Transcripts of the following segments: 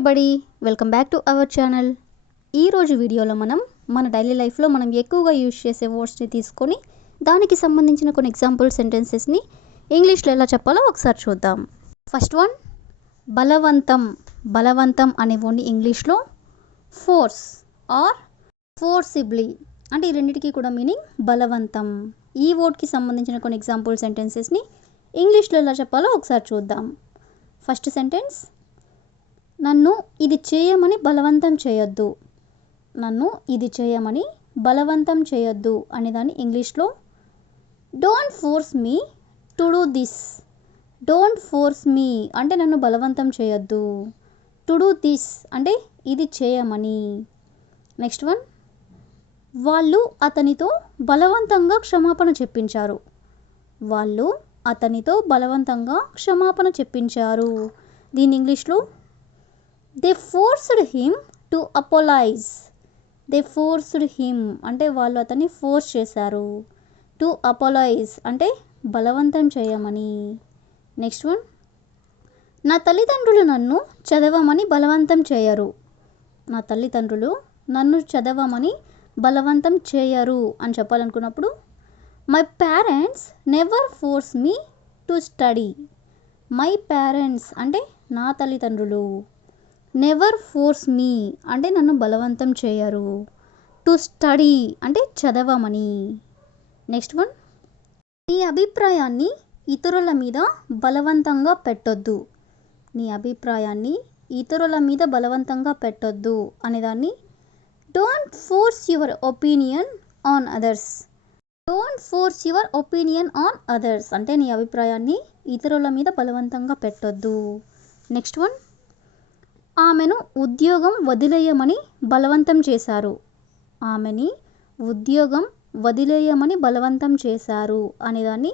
Everybody, welcome back to our channel. ఈరోజు వీడియోలో మన డైలీ లైఫ్లో మనం ఎక్కువగా యూజ్ చేసే వర్డ్స్ని తీసుకొని దానికి సంబంధించిన కొన్ని ఎగ్జాంపుల్ సెంటెన్సెస్ని ఇంగ్లీష్లో ఎలా చెప్పాలో ఒకసారి చూద్దాం. ఫస్ట్ వన్, బలవంతం. బలవంతం అనే వర్డ్ని ఇంగ్లీష్లో ఫోర్స్ ఆర్ ఫోర్సిబ్లీ, అంటే ఈ రెండింటికి కూడా మీనింగ్ బలవంతం. ఈ వర్డ్కి సంబంధించిన కొన్ని ఎగ్జాంపుల్ సెంటెన్సెస్ని ఇంగ్లీష్లో ఎలా చెప్పాలో ఒకసారి చూద్దాం. ఫస్ట్ సెంటెన్స్, నన్ను ఇది చేయమని బలవంతం చేయొద్దు. నన్ను ఇది చేయమని బలవంతం చేయొద్దు అనేదాన్ని ఇంగ్లీష్లో don't force me to do this. Don't force me అంటే నన్ను బలవంతం చేయొద్దు. టు డూ దిస్ అంటే ఇది చేయమని. నెక్స్ట్ వన్, వాళ్ళు అతనితో బలవంతంగా క్షమాపణ చెప్పించారు. వాళ్ళు అతనితో బలవంతంగా క్షమాపణ చెప్పించారు. దీని ఇంగ్లీష్లో they forced him to అపోలైజ్. They forced him అంటే వాళ్ళు అతన్ని ఫోర్స్ చేశారు. టు అపోలైజ్ అంటే బలవంతం చేయమని. నెక్స్ట్ వన్, నా తల్లిదండ్రులు నన్ను చదవమని బలవంతం చేయరు. నా తల్లిదండ్రులు నన్ను చదవమని బలవంతం చేయరు అని చెప్పాలనుకున్నప్పుడు my parents never force me to study. My parents అంటే నా తల్లిదండ్రులు. నెవర్ ఫోర్స్ మీ అంటే నన్ను బలవంతం చేయరు. టు స్టడీ అంటే చదవమని. నెక్స్ట్ వన్, నీ అభిప్రాయాన్ని ఇతరుల మీద బలవంతంగా పెట్టొద్దు. నీ అభిప్రాయాన్ని ఇతరుల మీద బలవంతంగా పెట్టొద్దు అనేదాన్ని don't force your opinion on others. Don't force your opinion on others అంటే నీ అభిప్రాయాన్ని ఇతరుల మీద బలవంతంగా పెట్టొద్దు. నెక్స్ట్ వన్, ఆమెను ఉద్యోగం వదిలేయమని బలవంతం చేశారు. ఆమెని ఉద్యోగం వదిలేయమని బలవంతం చేశారు అనేదాన్ని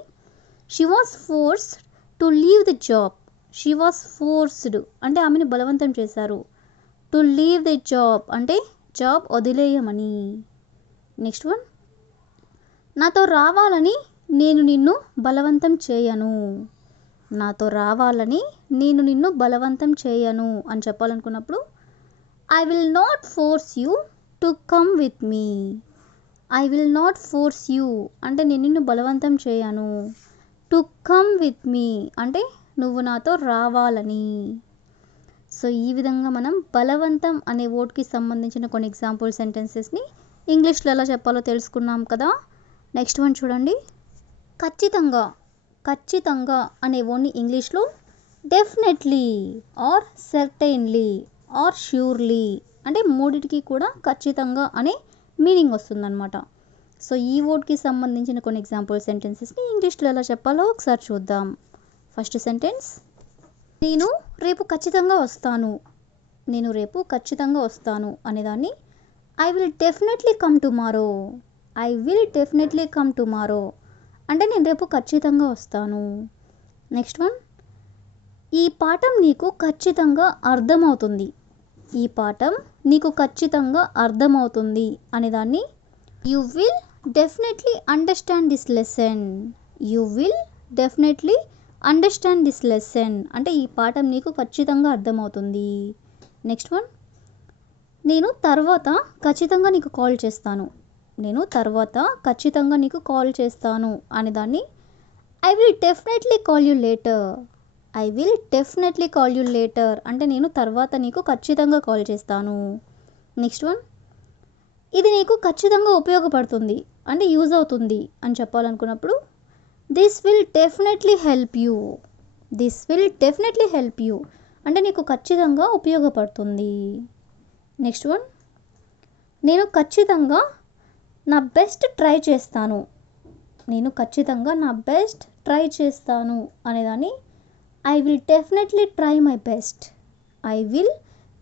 she was forced to leave the job. She was forced అంటే ఆమెను బలవంతం చేశారు. టు లీవ్ ది జాబ్ అంటే జాబ్ వదిలేయమని. నెక్స్ట్ వన్, నాతో రావాలని నేను నిన్ను బలవంతం చేయను. నాతో రావాలని నేను నిన్ను బలవంతం చేయను అని చెప్పాలనుకున్నప్పుడు I will not force you to come with me. I will not force you అంటే నేను నిన్ను బలవంతం చేయను. టు కమ్ విత్ మీ అంటే నువ్వు నాతో రావాలని. సో ఈ విధంగా మనం బలవంతం అనే వర్డ్కి సంబంధించిన కొన్ని ఎగ్జాంపుల్ సెంటెన్సెస్ని ఇంగ్లీష్లో ఎలా చెప్పాలో తెలుసుకున్నాం కదా. నెక్స్ట్ వన్ చూడండి, ఖచ్చితంగా. ఖచ్చితంగా అనే వర్డ్ని ఇంగ్లీష్లో definitely or certainly or surely అంటే మూడిటికి కూడా ఖచ్చితంగా అనే మీనింగ్ వస్తుందన్నమాట. సో ఈ వర్డ్కి సంబంధించిన కొన్ని ఎగ్జాంపుల్ సెంటెన్సెస్ని ఇంగ్లీష్లో ఎలా చెప్పాలో ఒకసారి చూద్దాం. ఫస్ట్ సెంటెన్స్, నేను రేపు ఖచ్చితంగా వస్తాను. నేను రేపు ఖచ్చితంగా వస్తాను అనేదాన్ని I will definitely come tomorrow. I will definitely come tomorrow అంటే నేను రేపు ఖచ్చితంగా వస్తాను. నెక్స్ట్ వన్, ఈ పాఠం నీకు ఖచ్చితంగా అర్థమవుతుంది. ఈ పాఠం నీకు ఖచ్చితంగా అర్థమవుతుంది అనేదాన్ని you will definitely understand this lesson. You will definitely understand this lesson అంటే ఈ పాఠం నీకు ఖచ్చితంగా అర్థమవుతుంది. నెక్స్ట్ వన్, నేను తర్వాత ఖచ్చితంగా నీకు కాల్ చేస్తాను. నేను తర్వాత ఖచ్చితంగా నీకు కాల్ చేస్తాను అనేదాన్ని I will definitely call you later. I will definitely call you later అంటే నేను తర్వాత నీకు ఖచ్చితంగా కాల్ చేస్తాను. నెక్స్ట్ వన్, ఇది నీకు ఖచ్చితంగా ఉపయోగపడుతుంది అంటే యూజ్ అవుతుంది అని చెప్పాలనుకున్నప్పుడు this will definitely help you. This will definitely help you అంటే నీకు ఖచ్చితంగా ఉపయోగపడుతుంది. నెక్స్ట్ వన్, నేను ఖచ్చితంగా నా బెస్ట్ ట్రై చేస్తాను. నేను ఖచ్చితంగా నా బెస్ట్ ట్రై చేస్తాను అనేదాన్ని I will definitely try my best. I will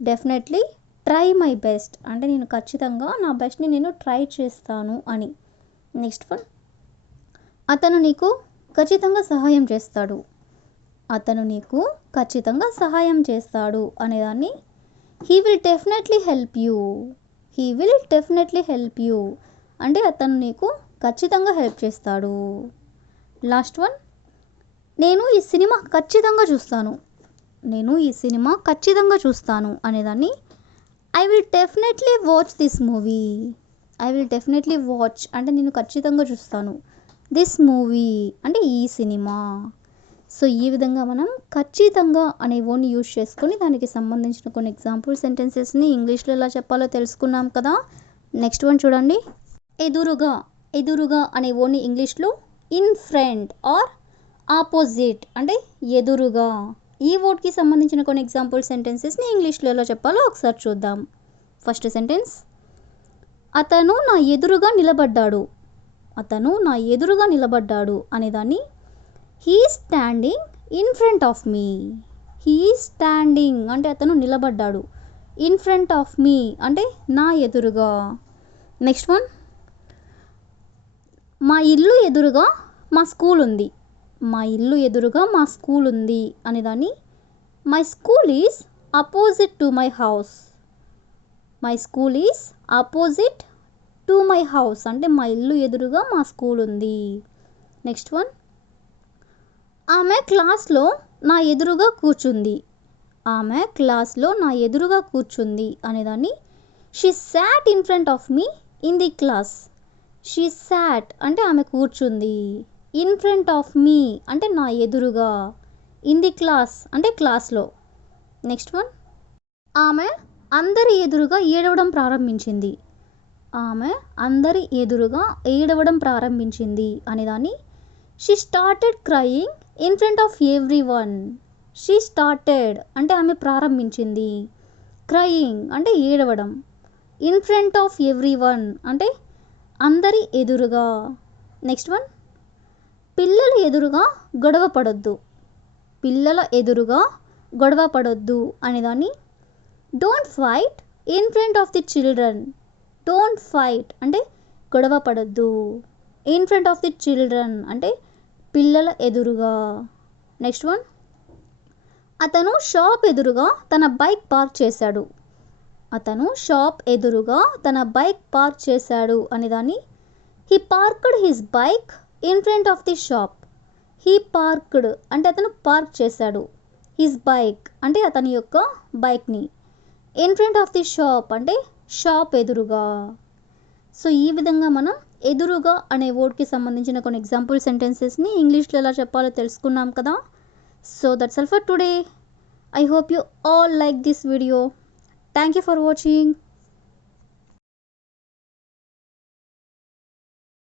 definitely try my best అంటే నేను ఖచ్చితంగా నా బెస్ట్ని నేను ట్రై చేస్తాను అని. నెక్స్ట్ వన్, అతను నీకు ఖచ్చితంగా సహాయం చేస్తాడు. అతను నీకు ఖచ్చితంగా సహాయం చేస్తాడు అనేదాన్ని he will definitely help you. He will definitely help you అంటే అతను నీకు ఖచ్చితంగా హెల్ప్ చేస్తాడు. లాస్ట్ వన్, నేను ఈ సినిమా ఖచ్చితంగా చూస్తాను. నేను ఈ సినిమా ఖచ్చితంగా చూస్తాను అనేదాన్ని I will definitely watch this movie. I will definitely watch అంటే నేను ఖచ్చితంగా చూస్తాను. దిస్ మూవీ అంటే ఈ సినిమా. సో ఈ విధంగా మనం ఖచ్చితంగా అనే వర్డ్ని యూజ్ చేసుకొని దానికి సంబంధించిన కొన్ని ఎగ్జాంపుల్ సెంటెన్సెస్ని ఇంగ్లీష్లో ఎలా చెప్పాలో తెలుసుకున్నాం కదా. నెక్స్ట్ వన్ చూడండి. ఎదురుగా. ఎదురుగా అనే వర్డ్ని ఇంగ్లీష్లో ఇన్ ఫ్రంట్ ఆర్ ఆపోజిట్ అంటే ఎదురుగా. ఈ వర్డ్కి సంబంధించిన కొన్ని ఎగ్జాంపుల్ సెంటెన్సెస్ని ఇంగ్లీష్లో ఎలా చెప్పాలో ఒకసారి చూద్దాం. ఫస్ట్ సెంటెన్స్, అతను నా ఎదురుగా నిలబడ్డాడు. అతను నా ఎదురుగా నిలబడ్డాడు అనేదాన్ని he standing in front of me. He standing అంటే అతను నిలబడ్డాడు. ఇన్ ఫ్రంట్ ఆఫ్ మీ అంటే నా ఎదురుగా. నెక్స్ట్ వన్, మా ఇల్లు ఎదురుగా మా స్కూల్ ఉంది. మా ఇల్లు ఎదురుగా మా స్కూల్ ఉంది అనేదాన్ని my school is opposite to my house. My school is opposite to my house అంటే మా ఇల్లు ఎదురుగా మా స్కూల్ ఉంది. నెక్స్ట్ వన్, ఆమె క్లాస్లో నా ఎదురుగా కూర్చుంది. ఆమె క్లాస్లో నా ఎదురుగా కూర్చుంది అనేదాన్ని she sat in front of me in the class. She sat అంటే ఆమె కూర్చుంది. ఇన్ ఫ్రంట్ ఆఫ్ మీ అంటే నా ఎదురుగా. ఇన్ ది క్లాస్ అంటే క్లాస్లో. నెక్స్ట్ వన్, ఆమె అందరి ఎదురుగా ఏడవడం ప్రారంభించింది. ఆమె అందరి ఎదురుగా ఏడవడం ప్రారంభించింది అనేదాన్ని she started crying in front of every one. She started అంటే ఆమె ప్రారంభించింది. క్రయింగ్ అంటే ఏడవడం. In front of every one అంటే అందరి ఎదురుగా. నెక్స్ట్ వన్, పిల్లల ఎదురుగా గొడవ పడొద్దు. పిల్లల ఎదురుగా గొడవ పడొద్దు అనేదాన్ని don't fight in front of the children. Don't fight అంటే గొడవ పడొద్దు. In front of the children అంటే పిల్లల ఎదురుగా. నెక్స్ట్ వన్, అతను షాప్ ఎదురుగా తన బైక్ పార్క్ చేశాడు. అతను షాప్ ఎదురుగా తన బైక్ పార్క్ చేశాడు అనేదాన్ని he parked his bike in front of the shop. He parked అంటే అతను పార్క్ చేశాడు. హిస్ బైక్ అంటే అతని యొక్క బైక్ని. In front of the shop అంటే షాప్ ఎదురుగా. సో ఈ విధంగా మనం ఎదురుగా అనే వర్డ్కి సంబంధించిన కొన్ని ఎగ్జాంపుల్ సెంటెన్సెస్ని ఇంగ్లీష్లో ఎలా చెప్పాలో తెలుసుకున్నాం కదా. So that's all for today. I hope you all like this video. Thank you for watching.